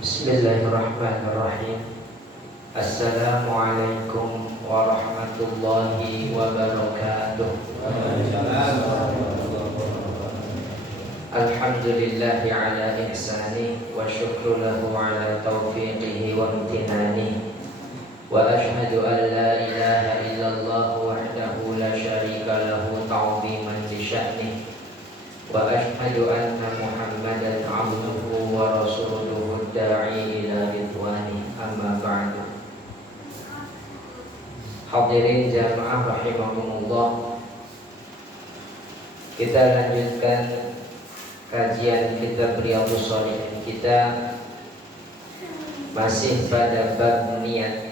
Bismillahirrahmanirrahim. Assalamualaikum warahmatullahi wabarakatuh. Alhamdulillahi ala ihsani wa syukru lahu ala taufiqihi wa imtinani. Wa ashhadu an la ilaha illallah wahdahu la syarika lahu ta'ziman li sya'nih. Wa ashhadu anna Muhammadan abduhu wa rasuluhu da'i ila ridwani, amma ba'du. Hadirin jamaah rahimakumullah, kita lanjutkan kajian kitab Riyadhus Shalihin kita, masih pada bab niat.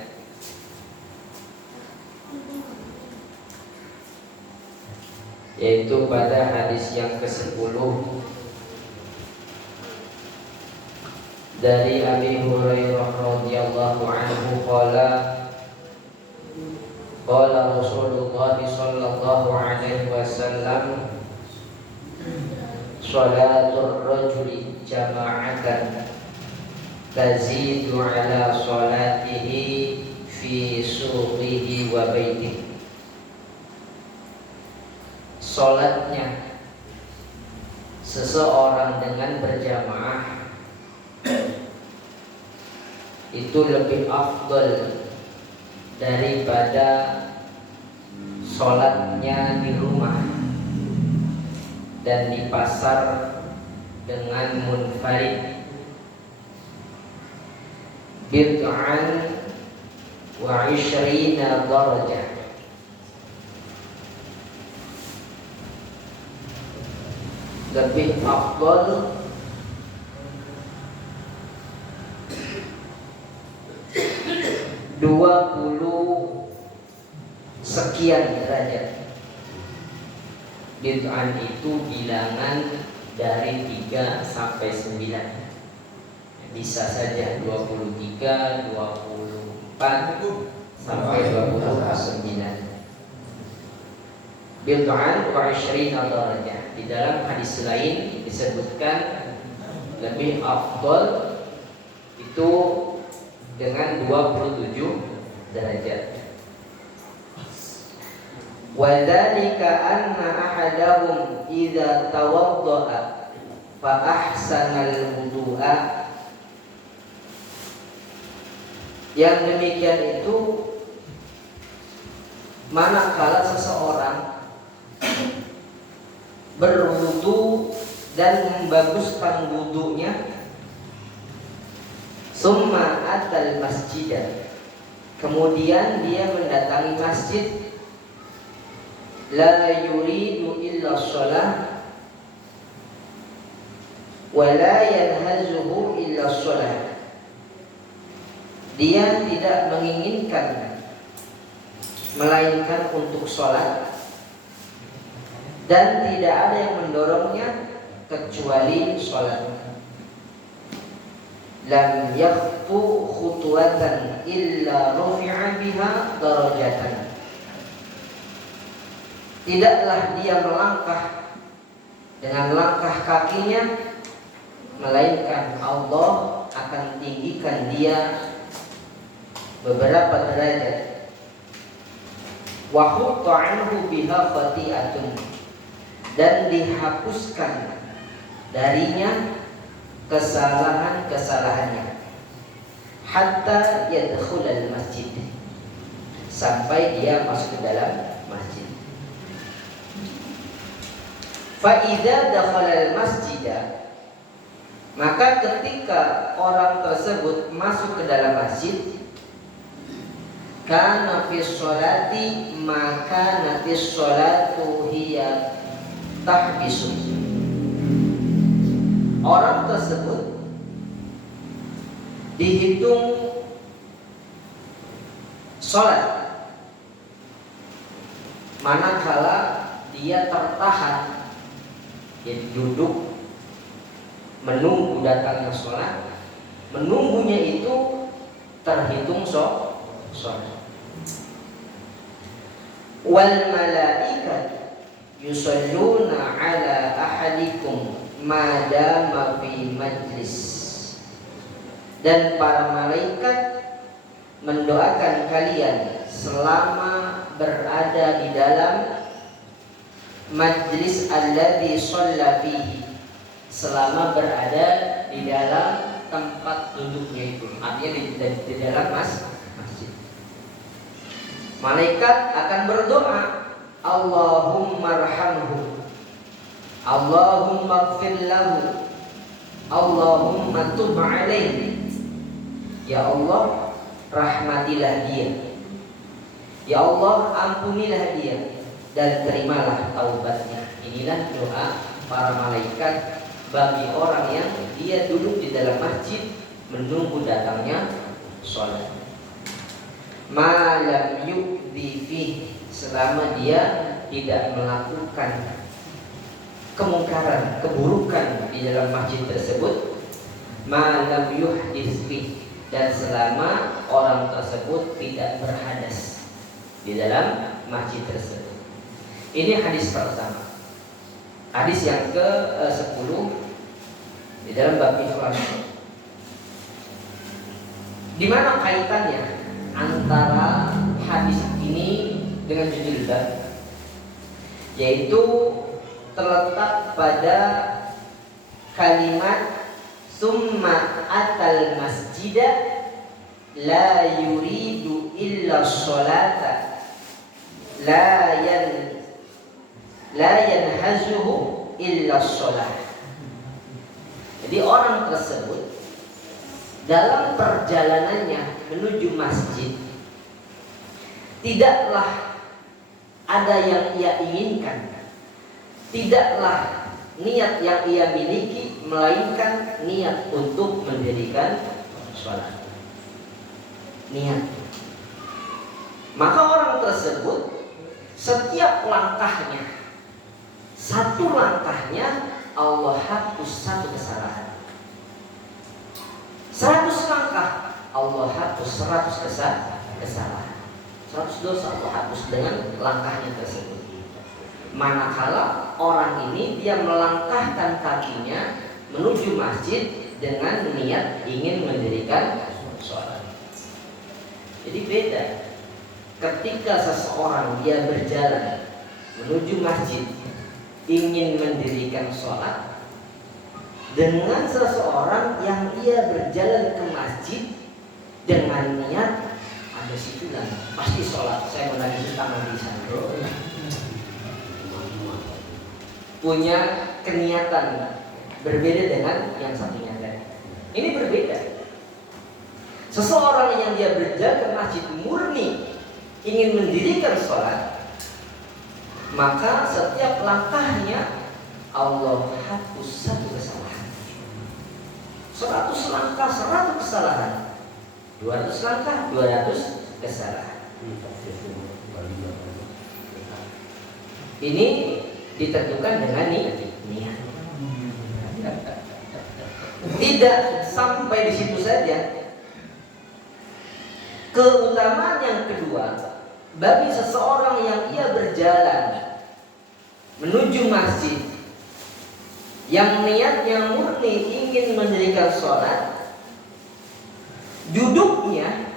Yaitu pada hadis yang ke-10 dari Abi Hurairah radhiyallahu anhu qala qala Rasulullah sallallahu alaihi wasallam shalatul rajuli jama'atan tazidu ala salatihi fi suqihi wa baitihi. Salatnya seseorang dengan berjamaah itu lebih afdal daripada salatnya di rumah dan di pasar dengan munfarid. Bid'an wa 'ishrina darajah, lebih afdal sekian derajat. Bid'an itu bilangan dari 3 sampai 9. Bisa saja 23, 24 sampai 29. Bid'an wa 'ishrina darajah. Di dalam hadis lain disebutkan lebih afdal itu dengan 27 derajat. Wa dzalika anna ahadahum idza tawaddaa fa ahsana al-wudu'a. Yang demikian itu manakala seseorang berwudu dan membaguskan wudunya, summa atal masjidah, kemudian dia mendatangi masjid, la yuridu illa shalah wa la yanhazuhu illa shalah, dia tidak menginginkan melainkan untuk sholat, dan tidak ada yang mendorongnya kecuali sholat. Lam yakhtu khutuwatan illa rufi'a biha darajatan, tidaklah dia melangkah dengan langkah kakinya, melainkan Allah akan tinggikan dia beberapa derajat. Wa hutta anhu biha khati'atun, dan dihapuskan darinya kesalahan-kesalahannya, hatta yadkhulal masjid, sampai dia masuk ke dalam masjid. Fa idza dakhala al-masjida, maka ketika orang tersebut masuk ke dalam masjid, kana fi sholati maka nafis sholatu hiya tahbisu, orang tersebut dihitung sholat manakala dia tertahan, dia duduk menunggu datangnya sholat, menunggunya itu terhitung sholat. Wal malaikatu yusalluna ala ahadikum madama fi majlis, dan para malaikat mendoakan kalian selama berada di dalam majlis alladzi shalla fihi, selama berada di dalam tempat duduknya itu, artinya di dalam masjid. Malaikat akan berdoa, Allahumma arhamhu, Allahumma ighfir lahu, Allahumma tub alaihi. Ya Allah, rahmatilah dia. Ya Allah, ampunilah dia dan terimalah taubatnya. Inilah doa para malaikat bagi orang yang dia duduk di dalam masjid menunggu datangnya sholat. Malam yu'dhi fih, selama dia tidak melakukan kemungkaran, keburukan di dalam masjid tersebut. Malam yuhdis fih, dan selama orang tersebut tidak berhadas di dalam masjid tersebut. Ini hadis pertama. Hadis yang ke-10 di dalam bab ikhlas. Di mana kaitannya antara hadis ini dengan judul bab? Yaitu terletak pada kalimat summa atal masjida la yuridu illa sholata la yanhazuhu illa sholat. Jadi orang tersebut dalam perjalanannya menuju masjid tidaklah ada yang ia inginkan, tidaklah niat yang ia miliki, melainkan niat untuk mendirikan sholat. Niat. Maka orang tersebut setiap langkahnya, satu langkahnya Allah hapus satu kesalahan. 100 langkah Allah hapus 100 kesalahan. 100 dosa Allah hapus dengan langkahnya tersebut. Manakala orang ini dia melangkahkan kakinya menuju masjid dengan niat ingin mendirikan sholat. Jadi beda ketika seseorang dia berjalan menuju masjid ingin mendirikan sholat, dengan seseorang yang ia berjalan ke masjid dengan niat ada situ dan pasti sholat, saya mau lagi tangan di sana, punya keniatan berbeda dengan yang satunya tadi. Ini berbeda. Seseorang yang dia berjalan ke masjid murni ingin mendirikan sholat, maka setiap langkahnya Allah hapus satu kesalahan. 100 langkah 100 kesalahan, 200 langkah 200 kesalahan. Ini ditentukan dengan niat. Tidak sampai di situ saja. Keutamaan yang kedua bagi seseorang yang ia berjalan menuju masjid yang niatnya murni ingin mendirikan sholat, duduknya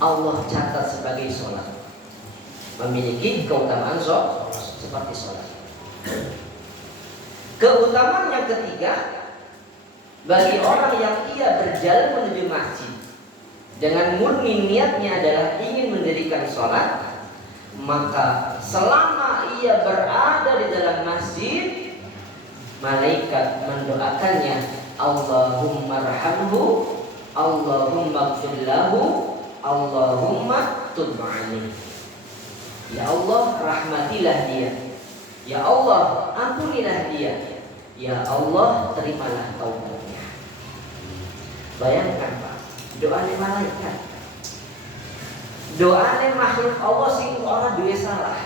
Allah catat sebagai sholat, memiliki keutamaan seperti sholat. Keutamaan yang ketiga bagi orang yang ia berjalan menuju masjid dengan murni niatnya adalah ingin mendirikan sholat, maka selama ia berada di dalam masjid, malaikat mendoakannya, Allahumma arhamhu, Allahumma ighfir lahu, Allahumma tub alaihi. Ya Allah, rahmatilah dia. Ya Allah, ampunilah dia. Ya Allah, terimalah taubatnya. Bayangkan Pak, doanya malaikat, doanya makhluk Allah sing orang duwe salah.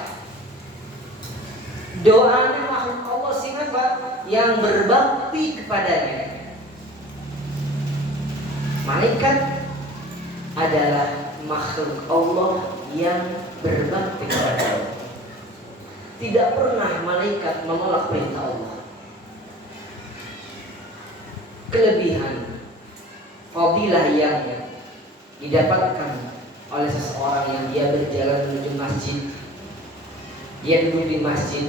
Doanya makhluk Allah sing apa? Yang berbakti kepadanya. Malaikat adalah makhluk Allah yang berbakti kepada Allah. Tidak pernah malaikat menolak perintah Allah. Kelebihan fadilah yang didapatkan oleh seseorang yang dia berjalan menuju masjid, dia duduk di masjid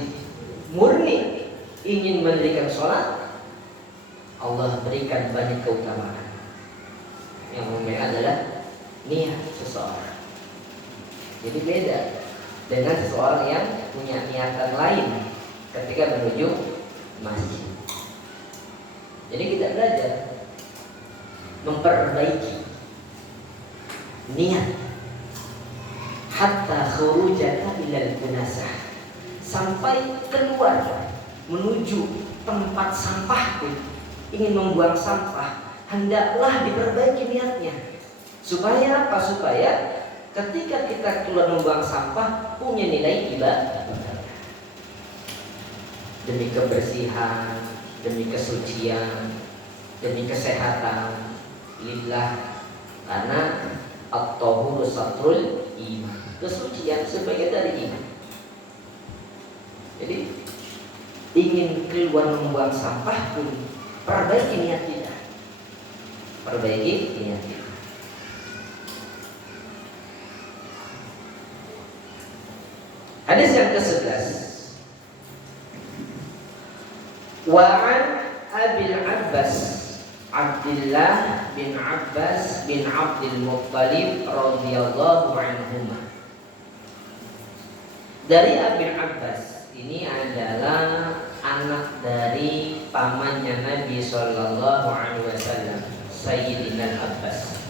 murni ingin mendirikan sholat, Allah berikan banyak keutamaan. Yang umumnya adalah niat seseorang. Jadi beda dengan seseorang yang punya niatan lain ketika menuju masjid. Jadi kita belajar memperbaiki niat hatta khurujaka ilal kunasah, sampai keluar menuju tempat sampah pun, ingin membuang sampah, hendaklah diperbaiki niatnya. Supaya apa? Supaya ketika kita keluar membuang sampah punya nilai ibadah, demi kebersihan, demi kesucian, demi kesehatan lillah, karena at-tahuru satrul iman, kesucian sebagai dari iman. Jadi ingin keluar membuang sampah pun perbaiki niat kita, perbaiki niat kita. Hadis yang ke-11, wa'an Abil Abbas Abdullah bin Abbas bin Abdul Muttalib radhiyallahu anhuma. Dari Abil Abbas, ini adalah anak dari pamannya Nabi sallallahu alaihi wasallam, Sayyidina Abbas.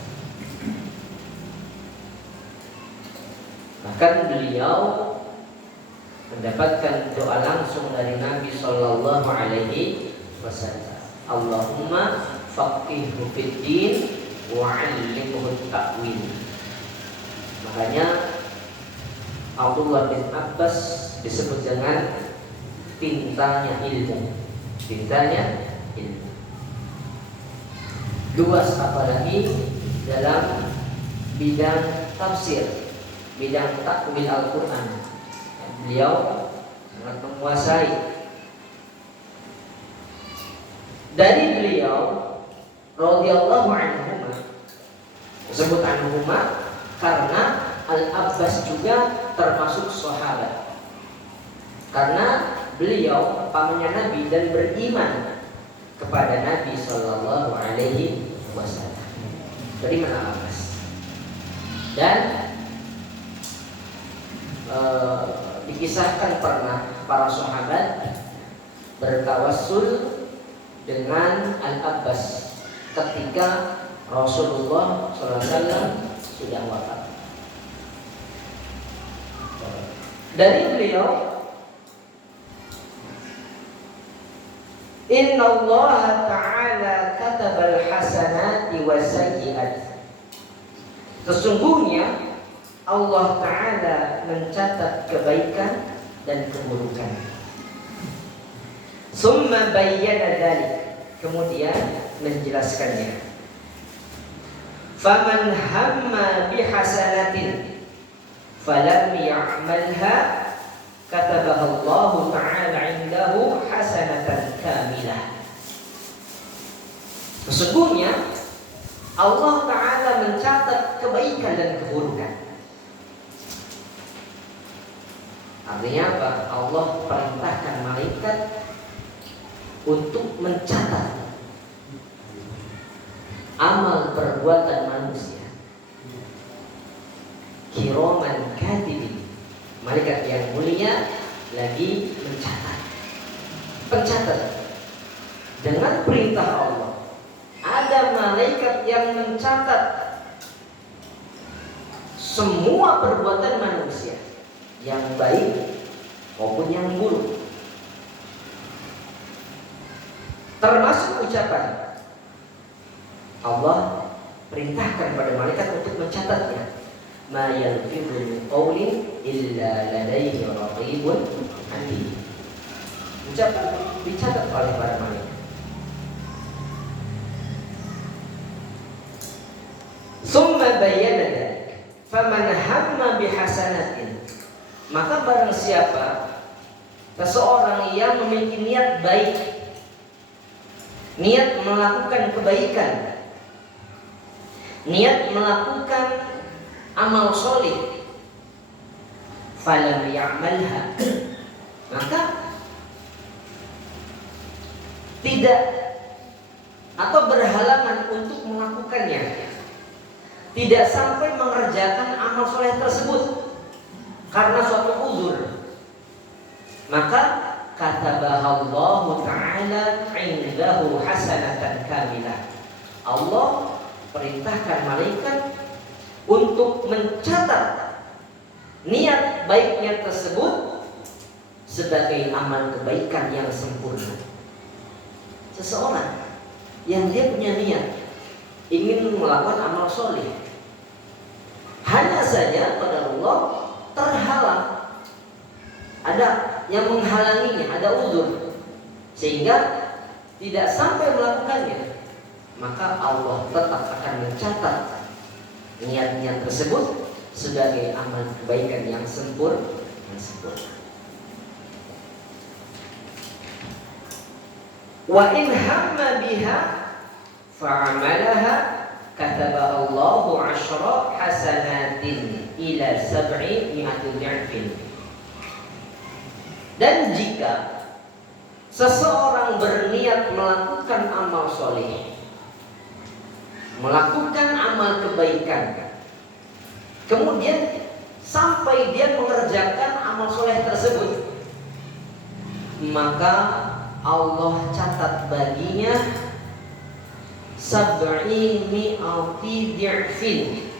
Bahkan beliau mendapatkan doa langsung dari Nabi sallallahu alaihi wasallam, Allahumma faqihhu fid din wa 'allimhu ta'wil. Makanya Abdullah bin Abbas disebut dengan tintanya ilmu, tintanya ilmu. Luas apalagi dalam bidang tafsir, bidang takwil Al-Quran. Beliau sangat menguasai. Dari beliau radhiyallahu anhuma, disebut anhuma karena Al-Abbas juga termasuk sahabat. Karena beliau pamannya Nabi dan beriman kepada Nabi sallallahu alaihi wasallam. Dari mana Abbas? Dan dikisahkan pernah para sahabat bertawassul dengan Al-Abbas ketika Rasulullah SAW sudah wafat. Dari beliau, Inna Allah Ta'ala katabal hasanati wa sayyi'at. Sesungguhnya Allah Ta'ala mencatat kebaikan dan keburukan. Summa bayyana dzalik, kemudian menjelaskannya. Faman hamma bihasanatin falam ya'malha katabaha Allah Ta'ala 'indahu hasanatan kamilah. Sesungguhnya Allah Ta'ala mencatat kebaikan dan keburukan. Artinya apa? Allah perintahkan malaikat untuk mencatat amal perbuatan manusia. Kiraman katibin, malaikat yang mulia lagi mencatat. Pencatat dengan perintah Allah. Ada malaikat yang mencatat semua perbuatan manusia, yang baik maupun yang buruk. Termasuk ucapan Allah perintahkan pada malaikat untuk mencatatnya. Ma yalfizu min qawlin illa ladaihi raqibun atid. Ucapan dicatat oleh para malaikat. Summa bayyana dzalik. Faman hamma bihasanatin, maka barang siapa seseorang yang memiliki niat baik, niat melakukan kebaikan, niat melakukan amal soleh, falam ya'malha, maka tidak atau berhalangan untuk melakukannya, tidak sampai mengerjakan amal soleh tersebut karena suatu uzur, maka katabahallahu ta'ala indahu hasanatan kamilah. Allah perintahkan malaikat untuk mencatat niat baiknya tersebut sebagai amal kebaikan yang sempurna. Seseorang yang dia punya niat ingin melakukan amal soleh, hanya saja pada Allah terhalang, ada yang menghalanginya, ada uzur, sehingga tidak sampai melakukannya, maka Allah tetap akan mencatat niatnya tersebut sebagai amal kebaikan yang sempurna. Wa in hamma biha fa'amalaha katabaha Allahu 'ashra hasanatin ila 700 dha'fin. Dan jika seseorang berniat melakukan amal soleh, melakukan amal kebaikan, kemudian sampai dia mengerjakan amal soleh tersebut, maka Allah catat baginya 700 dha'fin,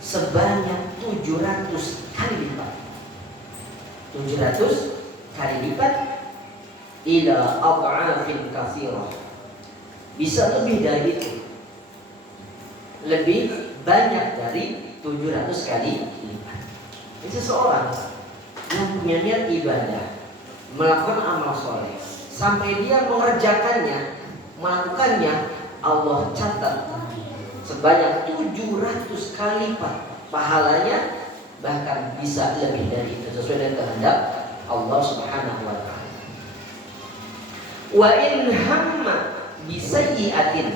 sebanyak 700 kali lipat. 700 kali lipat ila ad'afin katsirah, bisa lebih dari itu, lebih banyak dari 700 kali lipat. Ini seseorang yang punya niat ibadah, melakukan amal soleh, sampai dia mengerjakannya, melakukannya, Allah catat sebanyak 700 kali lipat pahalanya, bahkan bisa lebih dari itu sesuai dengan kehendak Allah Subhanahu wa taala. Wa in hamma bi sayyi'atin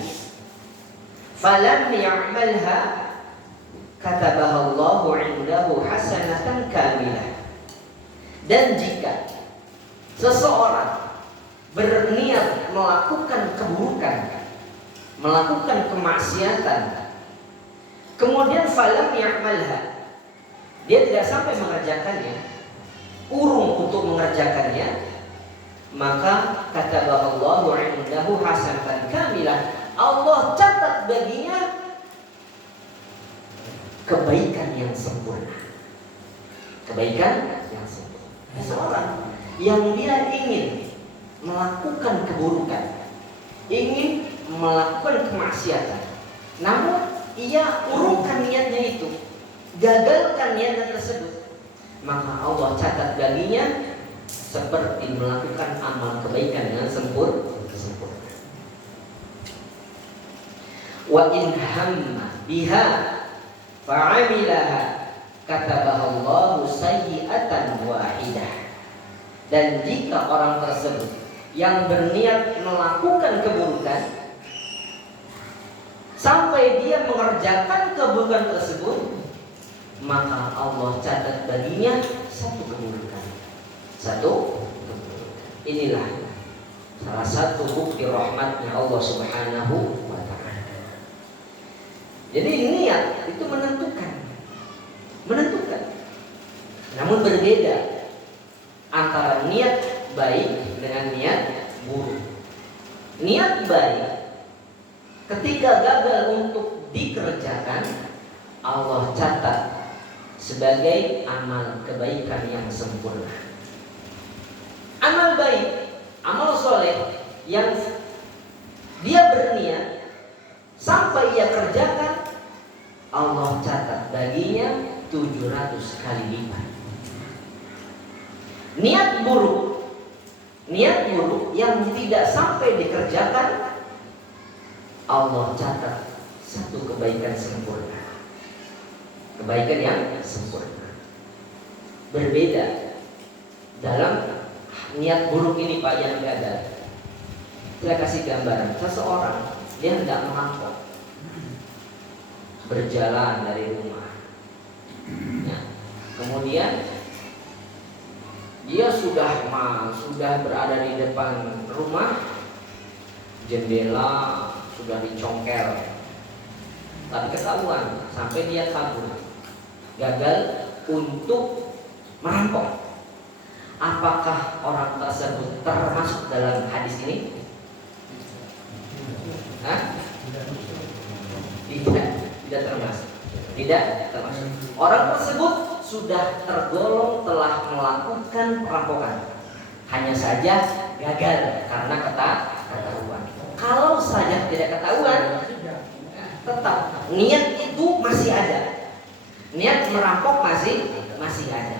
falam ya'malha katabaha Allahu 'indahu hasanatan kamilah. Dan jika seseorang berniat melakukan keburukan, melakukan kemaksiatan, kemudian falam ya'malha, dia tidak sampai mengerjakannya, urung untuk mengerjakannya, maka katabaha Allahu 'indahu hasanatan kamilah, Allah catat baginya kebaikan yang sempurna. Kebaikan yang sempurna. Seorang yang dia ingin melakukan keburukan, ingin melakukan kemaksiatan, namun ia urungkan niatnya itu, gagalkan niatnya tersebut, maka Allah catat baginya seperti melakukan amal kebaikan yang sempurna. Wa in hamma biha fa'amilaha katabaha Allahu sayyi'atan wahidah. Dan jika orang tersebut yang berniat melakukan keburukan, sampai dia mengerjakan keburukan tersebut, maka Allah catat baginya satu keburukan. Inilah salah satu bukti rahmatnya Allah Subhanahu wa ta'ala. Jadi niat itu menentukan. Namun berbeda antara niat baik dengan niat buruk. Niat baik ketika gagal untuk dikerjakan, Allah catat sebagai amal kebaikan yang sempurna. Amal baik, amal soleh yang dia berniat sampai ia kerjakan, Allah catat baginya 700 kali lipat. Niat buruk yang tidak sampai dikerjakan, Allah catat satu kebaikan sempurna. Kebaikan yang sempurna. Berbeda dalam niat buruk ini Pak yang gagal. Saya kasih gambaran, seseorang dia hendak merampok. berjalan dari rumah. Ya. Kemudian dia sudah berada di depan rumah, jendela sudah dicongkel, tapi ketahuan sampai dia kabur, gagal untuk merampok. Apakah orang tersebut termasuk dalam hadis ini? Tidak termasuk. Tidak termasuk. Orang tersebut sudah tergolong telah melakukan perampokan. Hanya saja gagal karena ketahuan. Kalau saja tidak ketahuan, tetap niat itu masih ada. Niat merampok masih ada.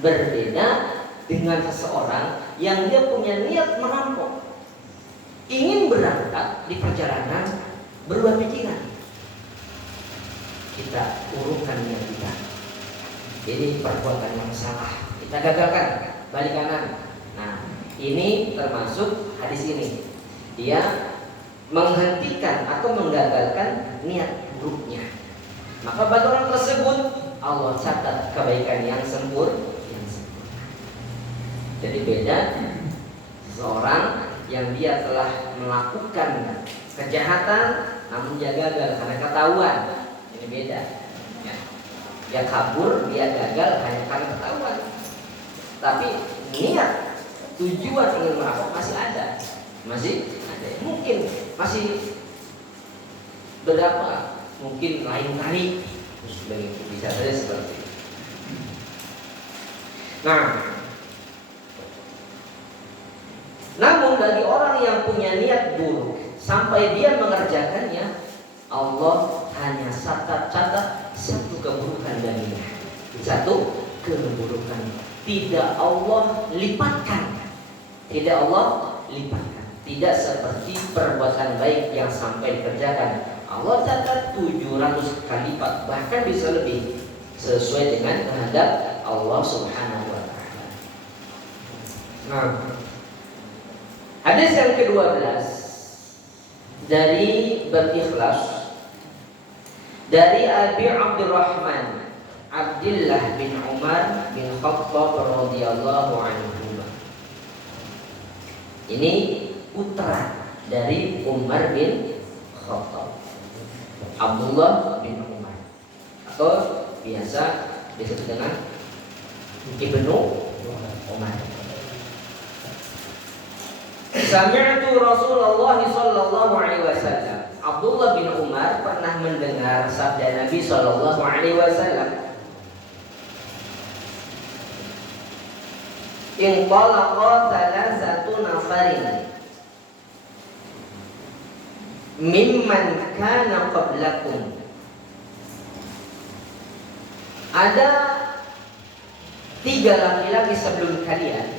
Berbeda dengan seseorang yang dia punya niat merampok, ingin berangkat di perjalanan, berubah pikiran. Kita urungkan niat kita. Ini perbuatan yang salah, kita gagalkan, balik kanan. Nah, ini termasuk hadis ini. Dia menghentikan atau menggagalkan niat buruknya. Maka bagi orang tersebut Allah catat kebaikan yang sempurna. Jadi beda seseorang yang dia telah melakukan kejahatan namun dia gagal karena ketahuan. Ini beda. Ya. Dia kabur, dia gagal hanya karena ketahuan. Tapi niat, tujuan ingin merampok masih ada. Mungkin masih berapa? Mungkin lain kali. Bisa saja seperti itu. Nah, namun bagi orang yang punya niat buruk sampai dia mengerjakannya, Allah hanya catat satu keburukan darinya. Satu keburukan. Tidak Allah lipatkan. Tidak seperti perbuatan baik yang sampai dikerjakan. Allah catat 700 kali lipat, bahkan bisa lebih, sesuai dengan kehendak Allah Subhanahu wa taala. Nah, hadis yang ke-12 dari berikhlas dari Abi Abdurrahman Abdullah bin Umar bin Khattab radhiyallahu anhu. Ini putra dari Umar bin Khattab, Abdullah bin Umar, atau biasa disebut dengan Ibnu Umar. Sami'tu Rasulullah sallallahu alaihi wasallam. Abdullah bin Umar pernah mendengar sabda Nabi sallallahu alaihi wasallam. In qalaqa thalathatu nafarin mimman kana qablakum. Ada 3 laki-laki sebelum kalian.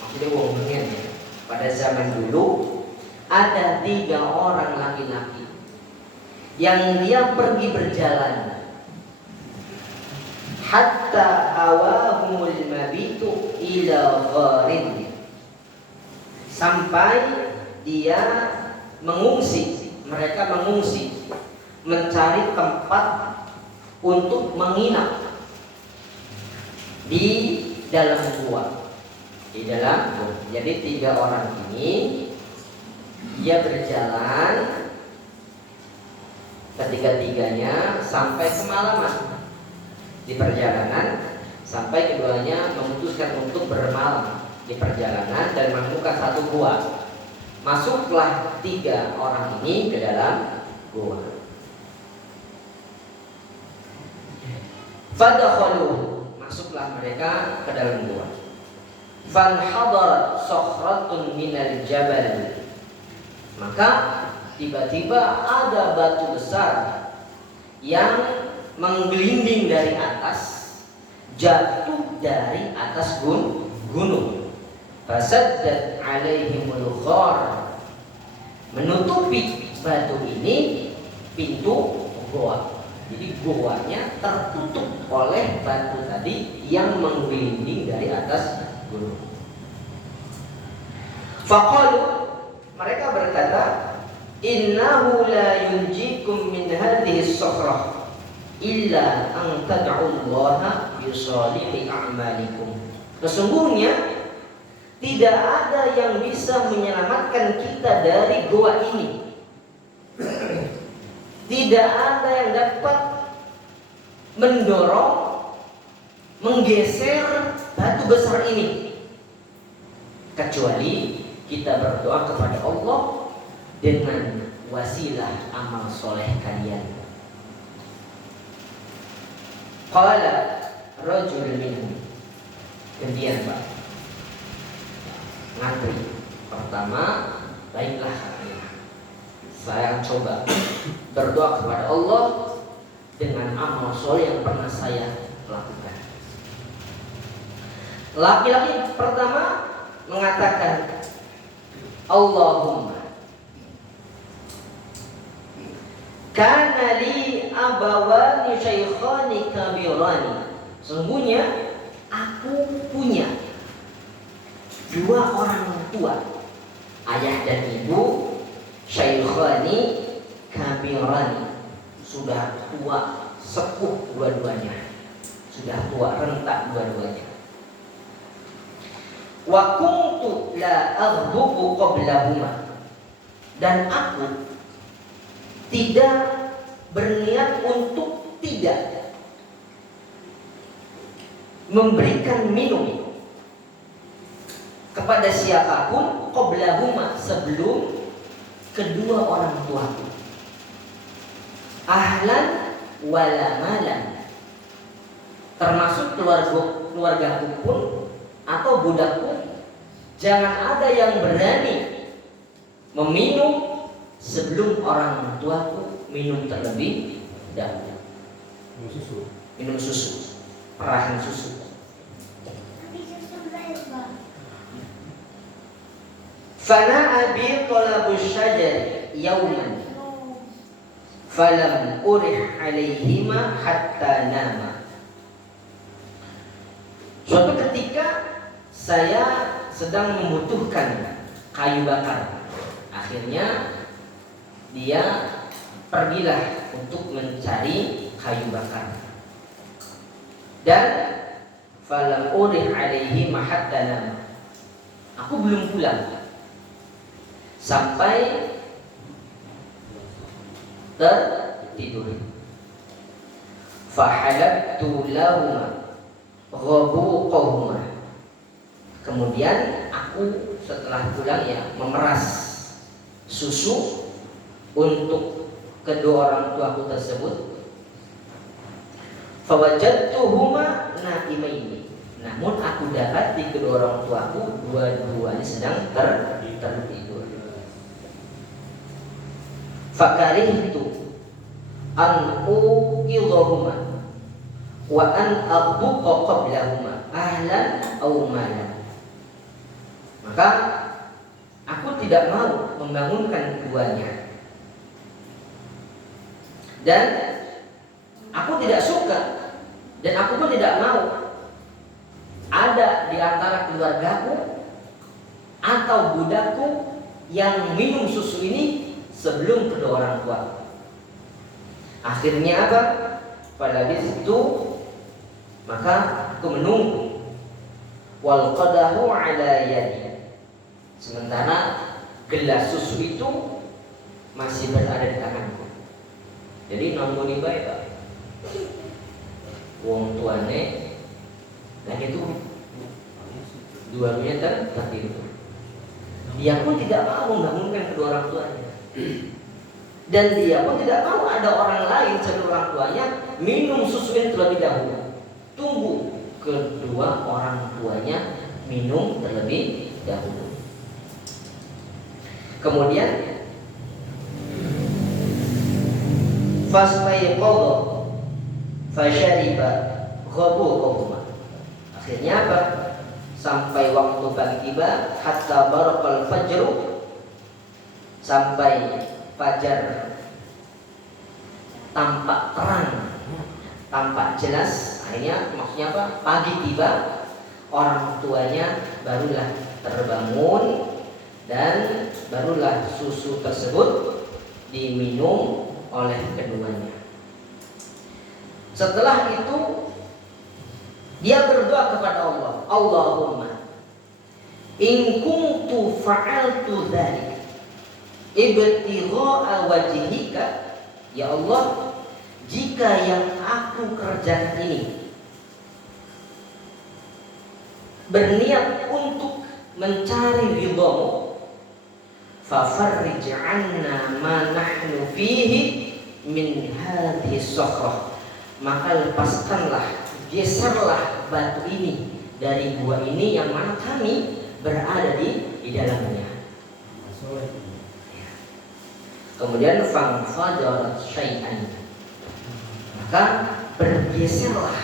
Maksudnya umumnya ya. Pada zaman dulu ada 3 orang laki-laki yang dia pergi berjalan hatta awahumul mabitu ila gharin, sampai dia mereka mengungsi mencari tempat untuk menginap di dalam gua. Jadi 3 orang ini dia berjalan ketiga-tiganya sampai semalaman di perjalanan, sampai keduanya memutuskan untuk bermalam di perjalanan dan menemukan satu gua. Masuklah 3 orang ini ke dalam gua. Fadakhalu, masuklah mereka ke dalam gua. Fanhadarat sokhratun minal jabal, maka tiba-tiba ada batu besar yang menggelinding dari atas, jatuh dari atas gunung. Fasaddat alaihimul ghar, menutupi batu ini pintu goa. Jadi goanya tertutup oleh batu tadi yang menggelinding dari atas gunung. Faqalu, mereka berkata, innahu la yunjikum min hadhihi as-sakhrah illa an tad'ullaha bi shalihi a'malikum. Sesungguhnya tidak ada yang bisa menyelamatkan kita dari goa ini. Tidak ada yang dapat mendorong, menggeser batu besar ini, kecuali kita berdoa kepada Allah dengan wasilah amal soleh kalian. Qala rajul minhum, gantian Pak, ngantri. Pertama, baiklah katanya, saya coba berdoa kepada Allah dengan amal soleh yang pernah saya lakukan. Laki-laki pertama mengatakan, Allahumma kana li abawani syaikhani kabirani. Sesungguhnya aku punya dua orang tua, ayah dan ibu, syaikhani kabirani, sudah tua sepuh dua-duanya, sudah tua rentak dua-duanya. Wa kuntu la aghdubu qablahuma, dan aku tidak berniat untuk tidak memberikan minum kepada siapapun qablahuma, sebelum kedua orang tuaku, ahlan wala malan, termasuk keluargaku pun atau budakku. Jangan ada yang berani meminum sebelum orang tuaku minum terlebih dahulu. Minum susu, perahan susu. Fana abi talabus syajar yauman falam urih alaihima hatta nama. Suatu ketika saya sedang membutuhkan kayu bakar. Akhirnya dia pergilah untuk mencari kayu bakar. Dan falam urih alaihi hatta nama. Aku belum pulang sampai tertidur. Fahalabtu lahuma ghabuqahuma. Kemudian aku setelah pulang ya memeras susu untuk kedua orang tuaku tersebut. Fawajadtuhuma naimaini. Namun aku dapat di kedua orang tuaku dua-duanya sedang tertidur. Fakarihtu an uqidhahuma wa an aghduqa qablahuma ahlan aw malan. Maka aku tidak mau membangunkan keduanya, dan aku tidak suka, dan aku pun tidak mau ada di antara keluargaku atau budakku yang minum susu ini sebelum kedua orang tua. Akhirnya apa? Pada itu maka aku menunggu. Wal qadahu ala yadi. Sementara gelas susu itu masih berada di tanganku. Jadi nambuni bae Pak. Wong tuane lagi itu dua-duanya tertidur. Dia pun tidak mau membangunkan kedua orang tuanya. Dan dia pun tidak mau ada orang lain selain orang tuanya minum susu ini terlebih dahulu. Tunggu kedua orang tuanya minum terlebih dahulu. Kemudian fasfayqadha fasyariba ghabuqahuma. Akhirnya apa? Sampai waktu pagi tiba, hatta barakal fajr, sampai fajar tampak terang, tampak jelas. Akhirnya maksudnya apa? Pagi tiba, orang tuanya barulah terbangun dan barulah susu tersebut diminum oleh keduanya. Setelah itu dia berdoa kepada Allah, Allahumma in kuntu fa'altu dzalik ibtigha'a wajhika, ya Allah, jika yang aku kerjakan ini berniat untuk mencari ridhamu, fafarrij 'anna ma nahnu fihi min hadhihi sakhrah, maka lepaskanlah, geserlah batu ini dari gua ini yang mana kami berada di dalamnya. Kemudian fangfadarat syai'an, maka bergeserlah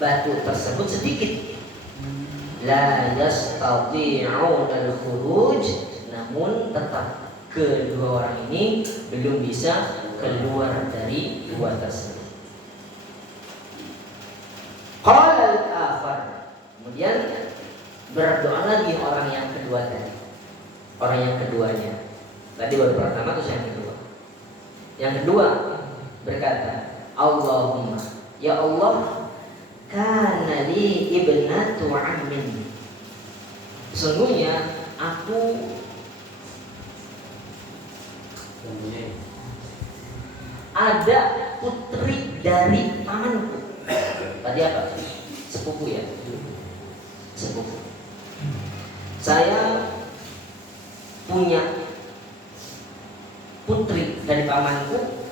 batu tersebut sedikit. La yastati'una al-khuruj, namun tetap kedua orang ini belum bisa keluar dari gua tersebut. Qala al-akhar, kemudian berdoa lagi orang yang kedua tadi. Orang yang keduanya. Tadi baru pertama, terus yang kedua. Yang kedua berkata, Allahumma, ya Allah, kana li ibnatu ammin, sesungguhnya aku ada putri dari pamanku. Tadi apa? Sepupu ya? Sepupu. Saya punya putri dari pamanku,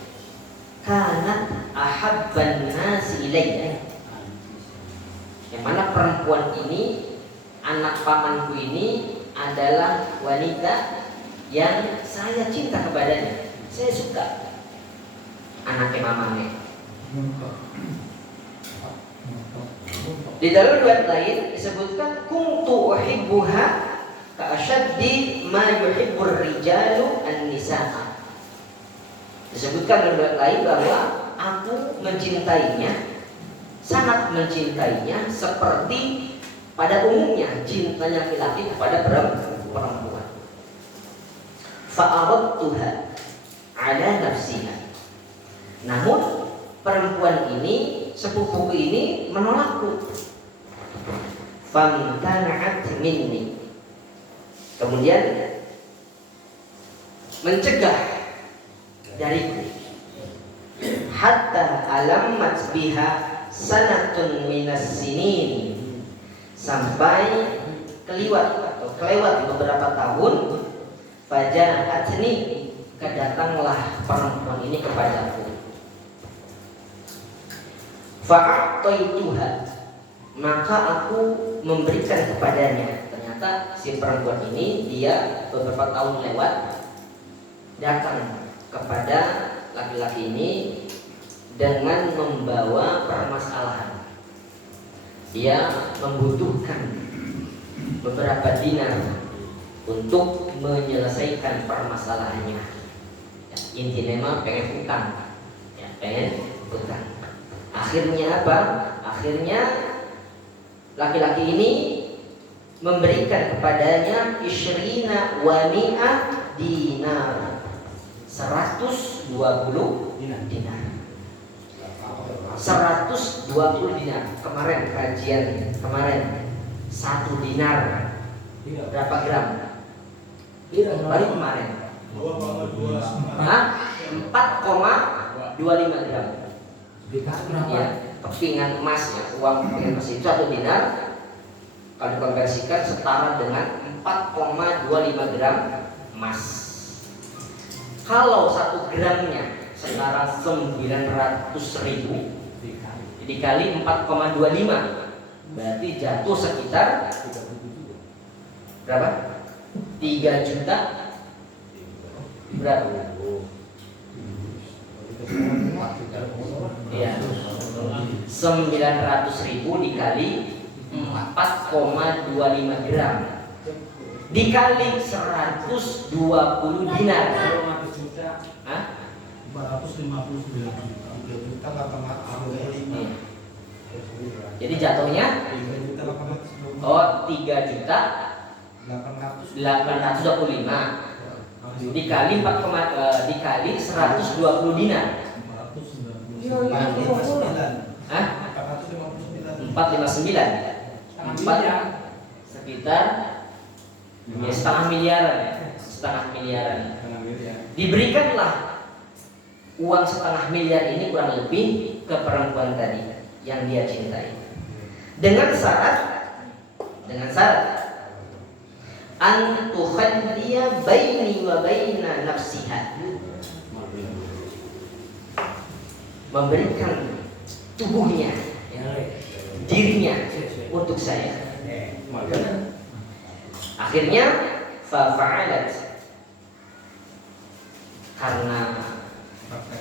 kanat ahabban nasi ilayya, yang mana perempuan ini, anak pamanku ini adalah wanita yang saya cinta kepadanya. Saya suka anaknya mamanya. Di dalam riwayat lain disebutkan kuntu uhibbuha ka'ashaddi ma yuhibbur rijalu an-nisaa. Disebutkan dalam riwayat lain bahwa aku mencintainya, sangat mencintainya seperti pada umumnya cintanya laki-laki kepada perempuan. Fa'aradtuha ala nafsiha, namun perempuan ini, sepupuku ini menolakku. Famtana'at minni, kemudian mencegah dariku. Hatta alamat biha sanatun minas sinin, sampai kelewat beberapa tahun. Faja'atni, kedatanglah perempuan ini kepadaku. Fa'ataituha, maka aku memberikan kepadanya. Ternyata si perempuan ini, dia beberapa tahun lewat datang kepada laki-laki ini dengan membawa permasalahan. Dia membutuhkan beberapa dinar untuk menyelesaikan permasalahannya. Ya, intinya mah pengen utang, ya, pengen utang. Akhirnya apa? Akhirnya laki-laki ini memberikan kepadanya isyrina wa mi'ah dinar, 120 dinar. 120 dinar. Kemarin kajian kemarin 1 dinar berapa gram? Baru kemarin 4,25 gram. Ya, kepingan emas ya, uang kepingan emas itu 1 dinar kalau dikonversikan setara dengan 4,25 gram emas. Kalau 1 gramnya setara 900.000 dikali 4,25, berarti jatuh sekitar berapa? 3 juta berapa? Iya, 900.000 dikali 4,25 gram dikali 120 dinar. 459 juta 805. Jadi jatuhnya 3 juta 825. dikali 4, dikali 120 dinar. 459. Hah? 459. 459. 4 sekitar ya, setengah miliaran ya. Setengah miliaran. Diberikanlah uang setengah miliar ini kurang lebih ke perempuan tadi yang dia cintai. Dengan syarat an tukhalliya baini wa baina nafsiha, memberikan tubuhnya, dirinya untuk saya. Akhirnya fa'alat, karena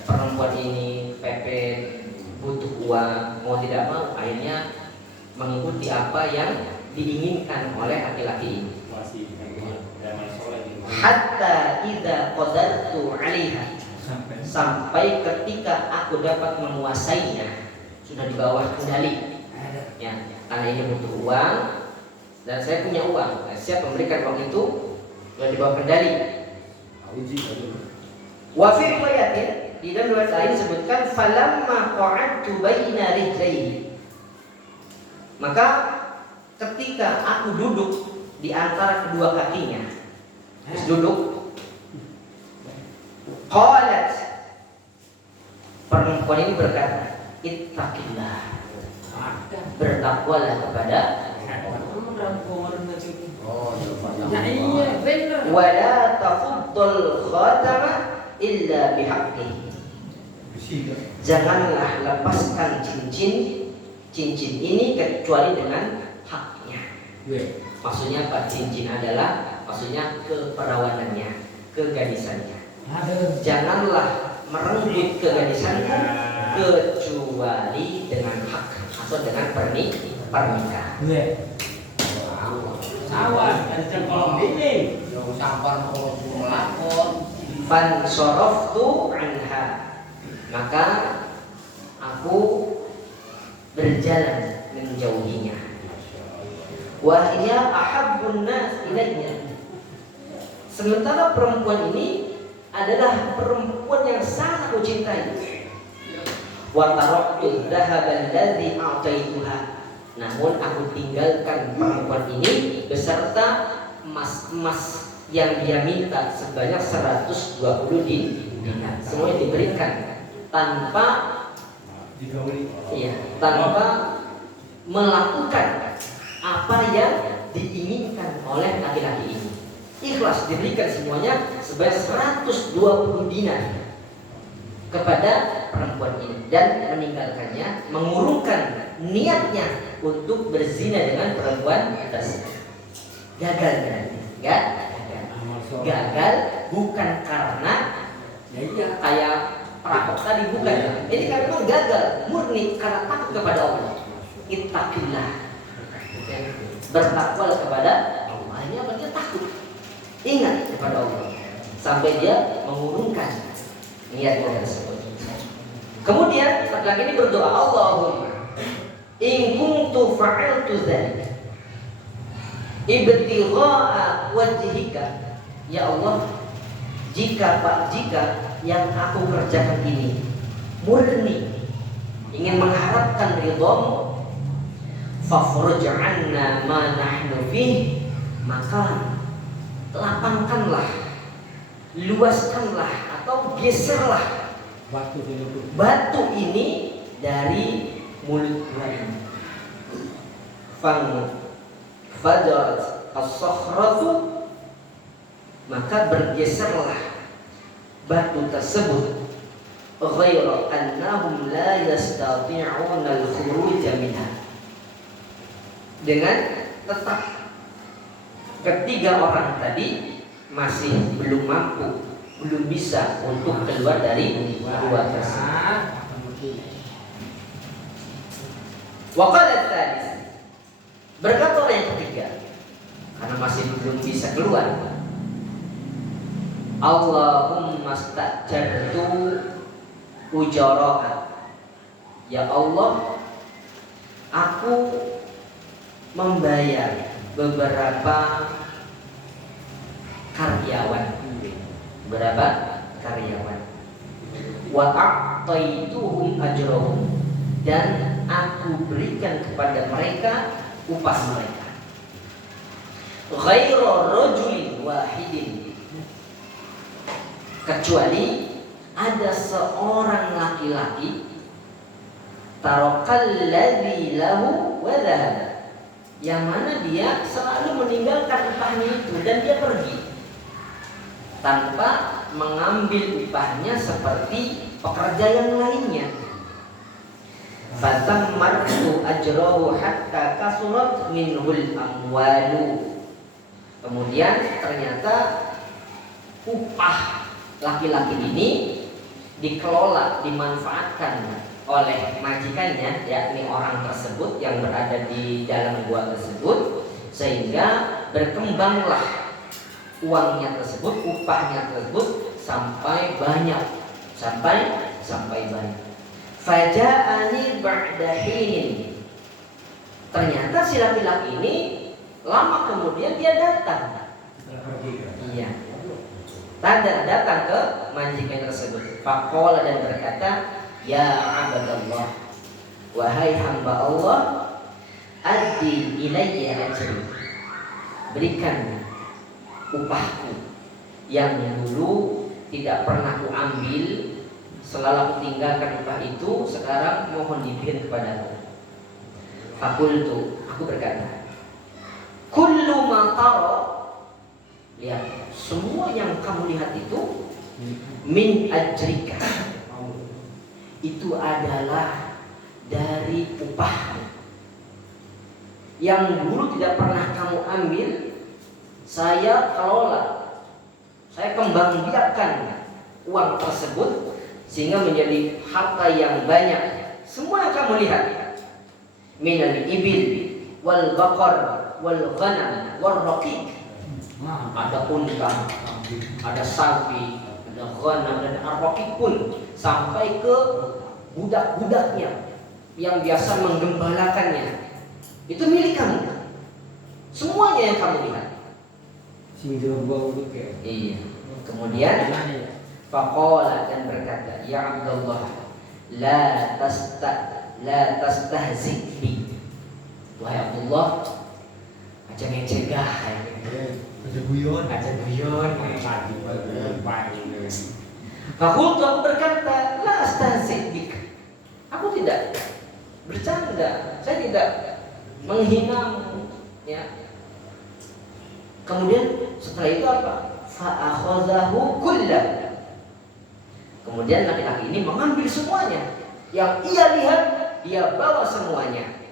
perempuan ini pepet butuh uang, mau tidak mau akhirnya mengikuti apa yang diinginkan oleh laki-laki ini. Hatta idza qadartu 'alaiha, sampai ketika aku dapat menguasainya, sudah di bawah kendali. Ya, karena ini butuh uang dan saya punya uang, saya siap memberikan uang itu, sudah di bawah kendali. Wa fi riwayatin, di dalam riwayat lain disebutkan falamma qa'adtu baina rijlaihi, maka ketika aku duduk di antara kedua kakinya, terus duduk, qalat, perempuan ini berkata, ittaqillah, bertakwalah kepada wala tafuddal khatama illa bihaqqihi, janganlah lepaskan cincin ini kecuali dengan haknya. Maksudnya apa? Cincin adalah maksudnya keperawanannya, kegadisannya. Janganlah merenggut kegadisanku kecuali dengan hak atau dengan pernikahan. Fan soroftu anha, maka aku berjalan menjauhinya. Wahia ahabbun nas ilayya, sementara perempuan ini adalah perempuan yang sangat aku cintai. Wa taraktu dhahaba alladhi a'taituha, namun aku tinggalkan perempuan ini beserta emas yang dia minta sebanyak 120 dinar. Semuanya diberikan tanpa melakukan apa yang diinginkan oleh laki-laki ini. Ikhlas diberikan semuanya sebanyak 120 dinar kepada perempuan ini dan meninggalkannya, mengurungkan niatnya untuk berzina dengan perempuan tersebut. Gagal berarti, gagal bukan karena kayak perampok tadi, bukan. Ini kan memang gagal murni karena takut kepada Allah. Ittaqillah, bertakwa kepada Allah. Ini apa? Dia takut, ingat kepada Allah sampai dia mengurungkan niatnya tersebut. Kemudian laki-laki ini berdoa, Allahumma in kuntu fa'altu dzalik ibtigha'a wajhika, ya Allah, jika yang aku kerjakan ini murni ingin mengharapkan ridhamu, fafruj 'anna ma nahnu fih, maka lapangkanlah, luaskanlah atau geserlah batu ini dari mulut gua ini. Fajarat as-sakhratu, maka bergeserlah batu tersebut, ghaira annahum la yastati'una al-khuruj minha, dengan tetap ketiga orang tadi masih belum mampu, belum bisa untuk keluar dari gua tersebut. Wa qala tsalis, berkata orang yang ketiga karena masih belum bisa keluar, Allahumma stajartu ujaraha, ya Allah, aku membayar beberapa karyawan berapa karyawan. Wa a'taituhum ajrahum, dan aku berikan kepada mereka upah mereka. Ghairu rajulin wahidin, kecuali ada seorang laki-laki tarakal ladzi lahu wa dhahaba, yang mana dia selalu meninggalkan upahnya itu dan dia pergi tanpa mengambil upahnya seperti pekerja yang lainnya. Fatammartu ajrahu hatta kasurat minhul amwalu. Kemudian ternyata upah laki-laki ini dikelola, dimanfaatkan oleh majikannya, yakni orang tersebut yang berada di dalam gua tersebut, sehingga berkembanglah uangnya tersebut, upahnya tersebut sampai banyak, sampai banyak. Faja'ani ba'da hinin, ternyata si laki-laki ini lama kemudian dia datang. Iya, datang ke majikan tersebut. Faqala, dan berkata, ya abadallah, wahai hamba Allah, addi ilayya ajri, berikan upahku yang dulu tidak pernah ku ambil, selalu aku tinggalkan upah itu, sekarang mohon diberikan kepadaku. Fakultu, aku berkata, kullu ma tara, lihat, semua yang kamu lihat itu min ajrika, itu adalah dari upahmu yang dulu tidak pernah kamu ambil. Saya kelola, saya kembang biakkan uang tersebut sehingga menjadi harta yang banyak. Semua yang kamu lihat, minal ibil wal baqar wal ghanam wal raqiq, ada unta, ada sapi, ada ghanam, dan ar-raqiq pun, sampai ke budak-budaknya yang biasa menggembalakannya, itu milik kamu. Semuanya yang kamu lihat. Iya. Kemudian faqala, dan berkata, ya Abdullah, la tastahzi bi, wahai Abdullah, aja ngecegah, aja guyon. Fakultu, aku berkata, la astahzi bik, aku tidak bercanda, saya tidak menghinamu, ya. Kemudian setelah itu apa? Fa'akhazahu kullah. Kemudian laki-laki ini mengambil semuanya yang ia lihat, dia bawa semuanya.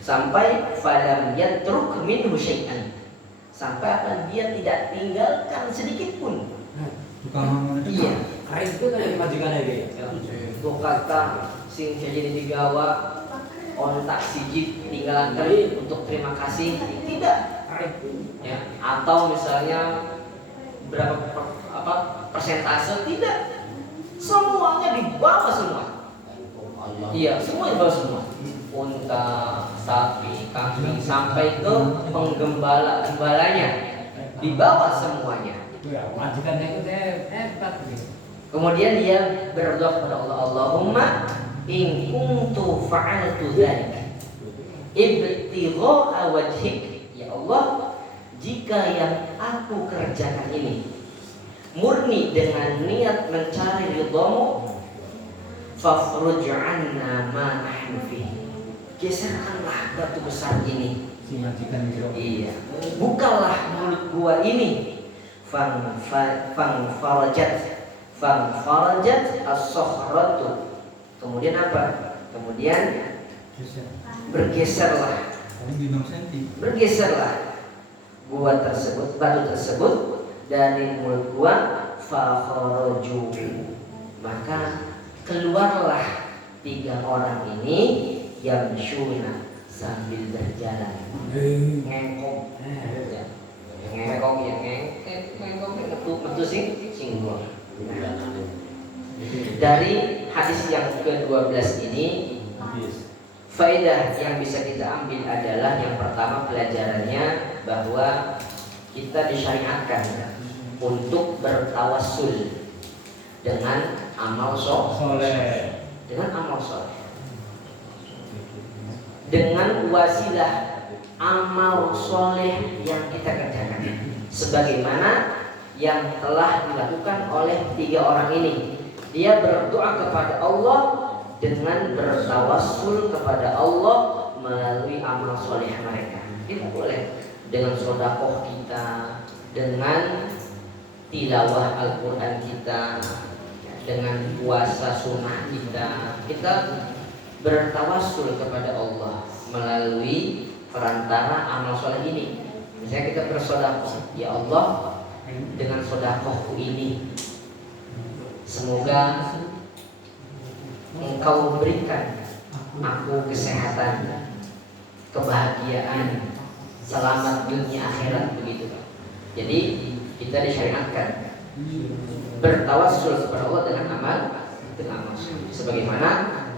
Sampai falam yatruk minhu syai'an, sampai apa, dia tidak tinggalkan sedikit pun. Iya. Kain itu dari majikan lagi. Itu kata sing jadi digawa ontak sijit tinggalkan untuk terima kasih, tidak. Ya, atau misalnya berapa persentase, tidak, semuanya dibawa semua. Iya, semua dibawa semua. Unta, sapi, kambing, sampai ke penggembalanya dibawa semuanya. Kemudian dia berdoa kepada Allah, Allahumma in kuntu fa'altu dzalik ibtigha'a wajhik, ya Allah, jika yang aku kerjakan ini murni dengan niat mencari ridhamu, fafruj 'anna ma nahnu fihi, geserkanlah batu besar ini. Iya, bukalah mulut gua ini. Farajat as-sakhratu. Kemudian apa? Kemudian bergeserlah gua tersebut, batu tersebut dari mulut gua. Fakharaju, maka keluarlah 3 orang ini yang syuna, sambil berjalan, ngengkong, metu sing gua. Dari hadis yang ke-12 ini, faedah yang bisa kita ambil adalah, yang pertama, pelajarannya bahwa kita disyariatkan untuk bertawassul dengan amal soleh, dengan wasilah amal soleh yang kita kerjakan, sebagaimana yang telah dilakukan oleh 3 orang ini. Dia berdoa kepada Allah dengan bertawassul kepada Allah melalui amal soleh mereka. Kita boleh dengan sedekah kita, dengan tilawah Al-Quran kita, dengan puasa sunnah kita bertawassul kepada Allah melalui perantara amal soleh ini. Misalnya kita bersedekah, ya Allah, dengan sedekahku ini semoga Engkau berikan aku kesehatan, kebahagiaan, selamat dunia akhirat, begitu. Jadi kita disyariatkan bertawassul kepada Allah dengan amal sebagaimana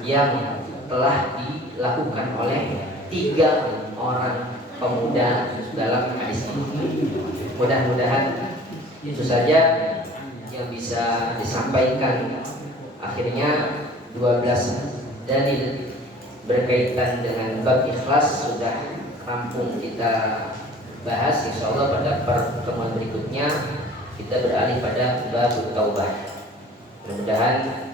yang telah dilakukan oleh 3 orang pemuda dalam hadis ini. Mudah-mudahan itu saja yang bisa disampaikan. Akhirnya 12 dalil berkaitan dengan bab ikhlas sudah rampung kita bahas. Insyaallah pada pertemuan berikutnya kita beralih pada bab taubah. Mudah-mudahan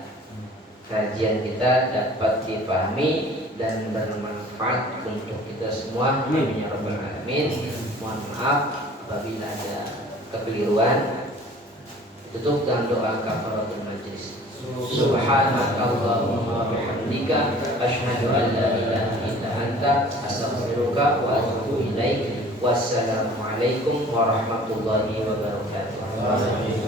kajian kita dapat dipahami dan bermanfaat untuk kita semua. Amin ya rabbal alamin. Mohon maaf apabila ada kekeliruan. Tutup dengan doa kafaratul majlis. Subhanakallahumma wa bihamdika asyhadu an la ilaha illa anta astaghfiruka wa atubu ilaik. Wassalamualaikum warahmatullahi wabarakatuh.